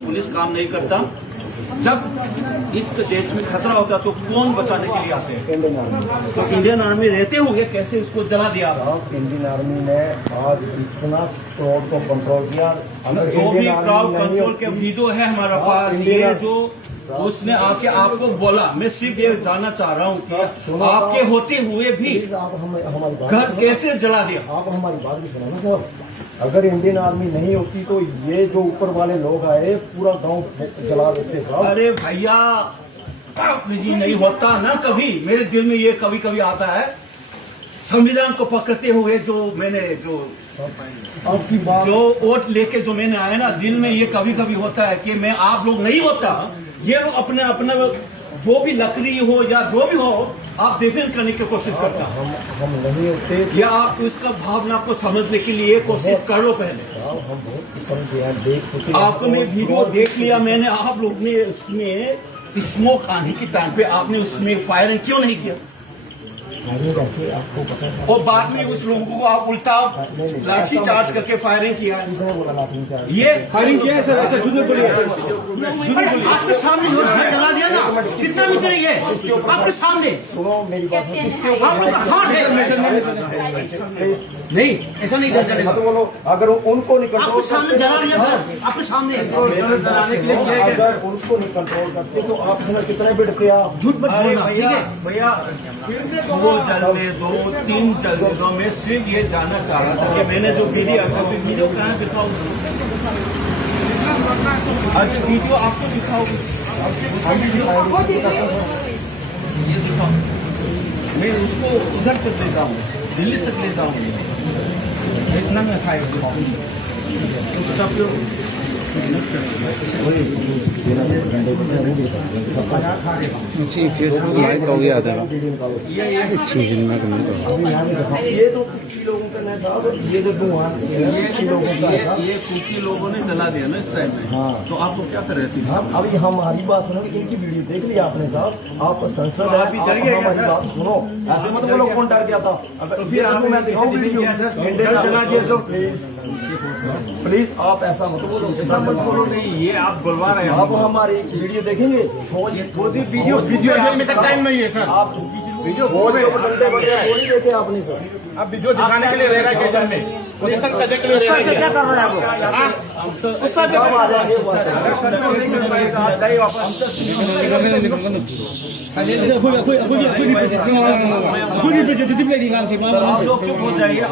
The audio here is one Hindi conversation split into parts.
पुलिस काम नहीं करता। जब इस देश में खतरा होता तो कौन बचाने के लिए आते हैं? तो इंडियन आर्मी रहते हुए कैसे उसको जला दिया? इंडियन आर्मी ने आज इतना क्राउड को कंट्रोल किया। जो भी क्राउड कंट्रोल के वीडियो है हमारे पास, ये जो उसने आके आपको बोला, मैं सिर्फ ये जानना चाह रहा हूँ कि आपके होते हुए भी घर कैसे जला दिया? आप हमारी बात भी सुनो ना सर। अगर इंडियन आर्मी नहीं होती तो ये जो ऊपर वाले लोग आए पूरा गांव जला देते साहब। अरे भैया ये नहीं होता ना कभी। मेरे दिल में ये कभी कभी आता है, संविधान को पकड़ते हुए जो मैंने जो आपकी बात जो वोट लेके जो मैंने आया ना, दिल में ये कभी कभी होता है कि मैं आप लोग नहीं होता, ये लोग अपने अपने जो भी लकड़ी हो या जो भी हो आप डिफेंड करने की कोशिश करता है। हम नहीं होते या आप उसका भावना को समझने के लिए कोशिश कर लो पहले। हम बहुत देख चुके। आपको मैं वीडियो देख लिया मैंने, आप लोग ने उसमें स्मोक आने के टाइम पे आपने उसमें फायरिंग क्यों नहीं किया? वैसे आपको पता है और बाद में उस लोगों को आप उल्टा लाठी चार्ज करके फायरिंग किया। किसने बोला लाठी चार्ज? ये फायरिंग किया है सर, ऐसा झूठ बोलिए। आपके सामने जला दिया ना, कितना मीटर ये आपके सामने? सुनो मेरी बात नहीं, ऐसा नहीं कर सकते। मत बोलो। अगर उनको नहीं आपके कंट्रोल सामने जला दिया सर, आपके सामने। अगर उनको नहीं कंट्रोल करते तो आप इसमें कितने बिटते आप? झूठ मत अरे बोलना, ठीक भैया है? भैया 2 जलने दो, 3 जलने दो। मैं सिर्फ ये जानना चाह रहा था कि मैंने जो वीडियो कहाँ दिखाऊँ? अच्छा वीडियो आपको दिखाओगे? ये दिखाओ, मैं उसको उधर तक ले जाऊँ, दिल्ली तक ले जाऊँ। इतना मैं साइड फेसबुक लाइव हो गया था ये चीज में ये तो कुछ लोगों का नहीं साहब, ये तो धुआं ये कुकी लोगों ने जला दिया ना इस टाइम में। हाँ। तो आपको क्या कर रहे थे? साहब अभी हमारी बात सुनो, इनकी वीडियो देख लिया आपने साहब। आप संसद है, आप हमारी बात सुनो। ऐसे मत बोलो कौन डर गया था। अगर मैं दिखाऊं वीडियो प्लीज, आप ऐसा मत बोलो, ऐसा मत बोलो। नहीं, ये आप बुलवा रहे हैं। आप हमारी वीडियो देखेंगे? वीडियो में तक टाइम नहीं है सर। आप वीडियो बहुत डंडे बड़े नहीं देखे आपने सर। आप वीडियो दिखाने के लिए रह रहा है स्टेशन में, पुलिस तक करने के लिए रह रहा है। क्या कर रहे हैं आप? उसका जवाब आ जाएंगे। आप लोग चुप हो जाइए।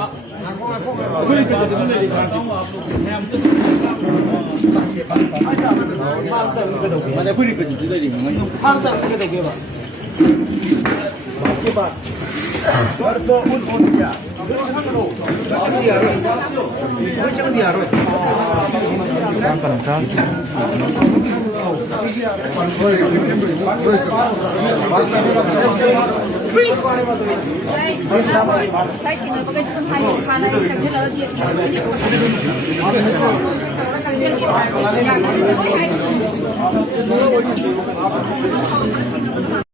Saya kena pakai tu hai khana yang cakap lalu dia sekarang ni.